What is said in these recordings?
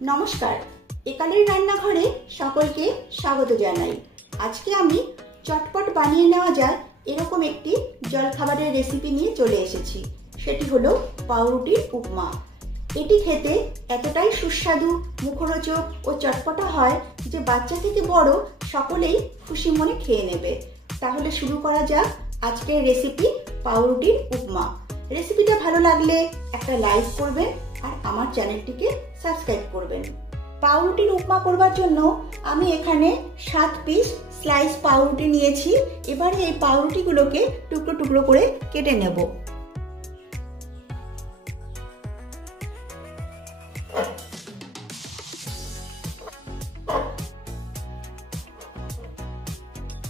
নমস্কার, একালের রান্নাঘরে সকলকে স্বাগত জানাই। আজকে আমি চটপট বানিয়ে নেওয়া যায় এরকম একটি জলখাবারের রেসিপি নিয়ে চলে এসেছি। সেটি হলো পাউরুটির উপমা। এটি খেতে এতটাই সুস্বাদু, মুখরোচক ও চটপটা হয় যে বাচ্চা থেকে বড় সকলেই খুশি মনে খেয়ে নেবে। তাহলে শুরু করা যাক আজকের রেসিপি পাউরুটির উপমা। রেসিপিটা ভালো লাগলে একটা লাইক করবেন আর আমার চ্যানেলটিকে সাবস্ক্রাইব করবেন। পাউরুটির উপমা করবার জন্য আমি এখানে 7 পিস স্লাইস পাউরুটি নিয়েছি। এবারে এই পাউরুটিগুলোকে টুকরো টুকরো করে কেটে নেব।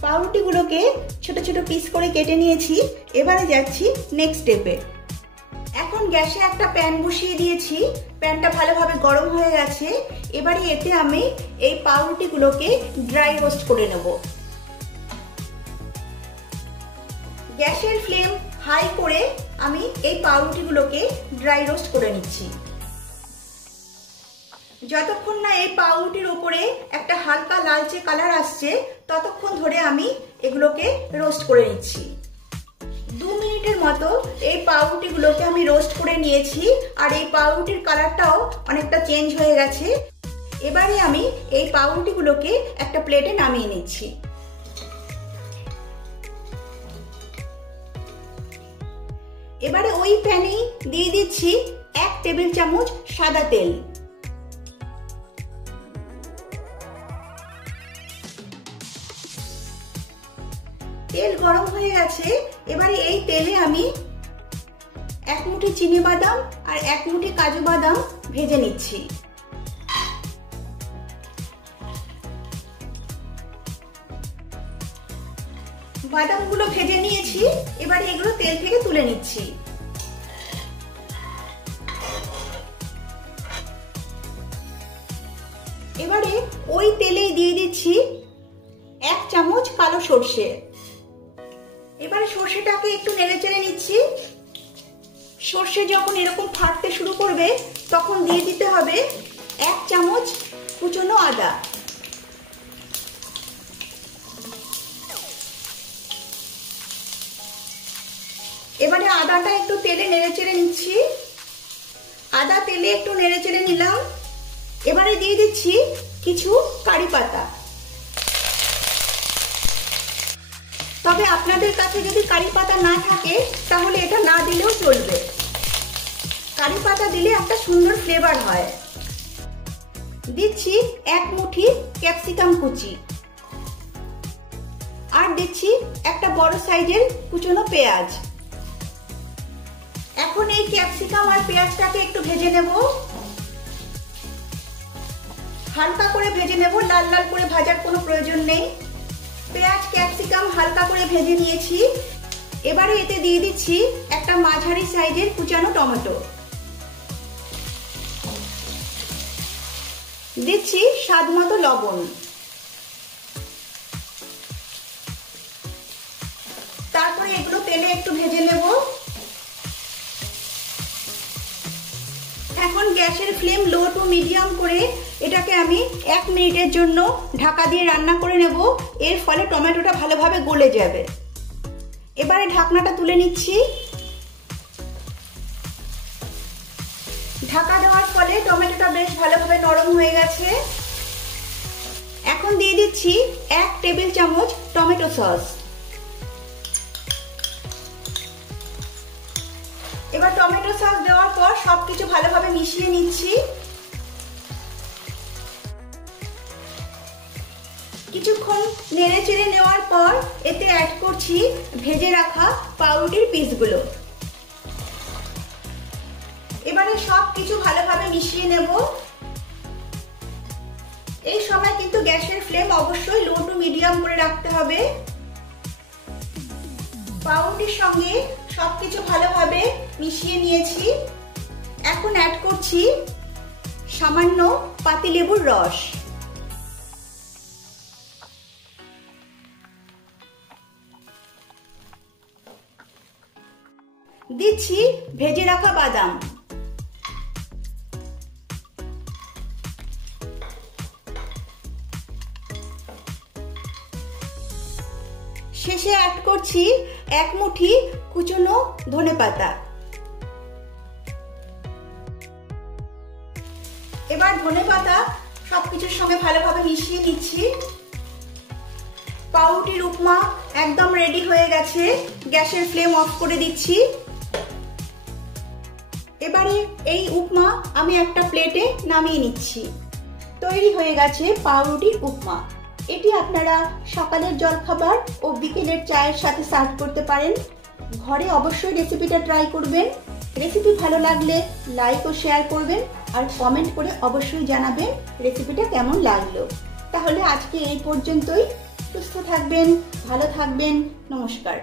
পাউরুটিগুলোকে ছোট ছোট পিস করে কেটে নিয়েছি। এবারে যাচ্ছি নেক্সট স্টেপে। এখন গ্যাসে একটা প্যান বসিয়ে দিয়েছি। প্যানটা ভালোভাবে গরম হয়ে গেছে। এবারে এতে আমি এই পাউরুটিগুলোকে ড্রাই রোস্ট করে নেব। গ্যাসের ফ্লেম হাই করে আমি এই পাউরুটিগুলোকে ড্রাই রোস্ট করে নিচ্ছি। যতক্ষণ না এই পাউরুটির উপরে একটা হালকা লালচে কালার আসছে ততক্ষণ ধরে আমি এগুলোকে রোস্ট করে নিচ্ছি। 2 মিনিটের মতো এই পাউরুটিগুলোকে আমি রোস্ট করে নিয়েছি আর এই পাউরুটির কালারটাও অনেকটা চেঞ্জ হয়ে গেছে। এবারে আমি এই পাউরুটিগুলোকে একটা প্লেটে নামিয়ে নিচ্ছি। এবারে ওই প্যানেই দিয়ে দিচ্ছি 1 টেবিল চামচ সাদা তেল। তেল গরম হয়ে গেছে। এবারে এই তেলে আমি 1 মুঠি চিনি বাদাম আর 1 মুঠি কাজু বাদাম ভেজে নিচ্ছি। বাদামগুলো ভেজে নিয়েছি। এবারে এগুলো তেল থেকে তুলে নিচ্ছি। এবারে ওই তেলেই দিয়ে দিচ্ছি 1 চামচ কালো সর্ষে। এবারে সর্ষেটাকে একটু নেড়েচেড়ে নিচ্ছি। সর্ষে যখন এরকম ফাটতে শুরু করবে তখন দিয়ে দিতে হবে 1 চামচ কুচনো আদা। এবারে আদাটা একটু তেলে নেড়েচেড়ে নিচ্ছি। আদা তেলে একটু নেড়েচেড়ে নিলাম। এবারে দিয়ে দিচ্ছি কিছু কারি পাতা। তবে আপনাদের কাছে যদি কারি পাতা না থাকে তাহলে এটা না দিলেও চলবে। কারি পাতা দিলে একটা সুন্দর ফ্লেভার হয়। দিচ্ছি 1 মুঠি ক্যাপসিকাম কুচি আর দিচ্ছি একটা বড় সাইজের কুচনো পেঁয়াজ। এখন এই ক্যাপসিকাম আর পেঁয়াজটাকে একটু ভেজে নেব। হালকা করে ভেজে নেব, লাল লাল করে ভাজার কোনো প্রয়োজন নেই। পেঁয়াজ ক্যাপসিকাম হালকা করে ভেজে নিয়েছি। এবারে এতে দিয়ে দিচ্ছি একটা মাঝারি সাইজের কুচানো টমেটো। দিচ্ছি স্বাদ মতো লবণ। তারপরে এগুলো তেলে একটু ভেজে নেব। এখন গ্যাসের ফ্লেম লো টু মিডিয়াম করে এটাকে আমি 1 মিনিটের জন্য ঢাকা দিয়ে রান্না করে নেব। এর ফলে টমেটোটা ভালোভাবে গলে যাবে। এবারে ঢাকনাটা তুলে নিচ্ছি। ঢাকা দেওয়ার ফলে টমেটোটা বেশ ভালোভাবে নরম হয়ে গেছে। এখন দিয়ে দিচ্ছি 1 টেবিল চামচ টমেটো সস। এবার টমেটো সস দেওয়ার পর সবকিছু ভালোভাবে মিশিয়ে নিচ্ছি। কিছুক্ষণ নেড়ে চেড়ে নেওয়ার পর এতে অ্যাড করছি ভেজে রাখা পাউরুটির পিসগুলো। এবারে সবকিছু ভালোভাবে মিশিয়ে নেব। এই সময় কিন্তু গ্যাসের ফ্লেম অবশ্যই লো টু মিডিয়াম করে রাখতে হবে। পাউরুটির সঙ্গে সবকিছু ভালোভাবে মিশিয়ে নিয়েছি। এখন অ্যাড করছি সামান্য পাতিলেবুর রস। দিচ্ছি ভেজে রাখা বাদাম। শেষে অ্যাড করছি 1 মুঠি কুচনো ধনেপাতা। এবার ধনেপাতা সবকিছুর সঙ্গে ভালোভাবে মিশিয়ে নিচ্ছি। পাউরুটির উপমা একদম রেডি হয়ে গেছে। গ্যাসের ফ্লেম অফ করে দিচ্ছি। এবারে এই উপমা আমি একটা প্লেটে নামিয়ে নিচ্ছি। তৈরি হয়ে গেছে পাউরুটির উপমা। এটি আপনারা সকালের জলখাবার ও বিকেলের চায়ের সাথে সার্ভ করতে পারেন। ঘরে অবশ্যই রেসিপিটা ট্রাই করবেন। রেসিপি ভালো লাগলে লাইক ও শেয়ার করবেন আর কমেন্ট করে অবশ্যই জানাবেন রেসিপিটা কেমন লাগলো। তাহলে আজকে এই পর্যন্তই। সুস্থ থাকবেন, ভালো থাকবেন। নমস্কার।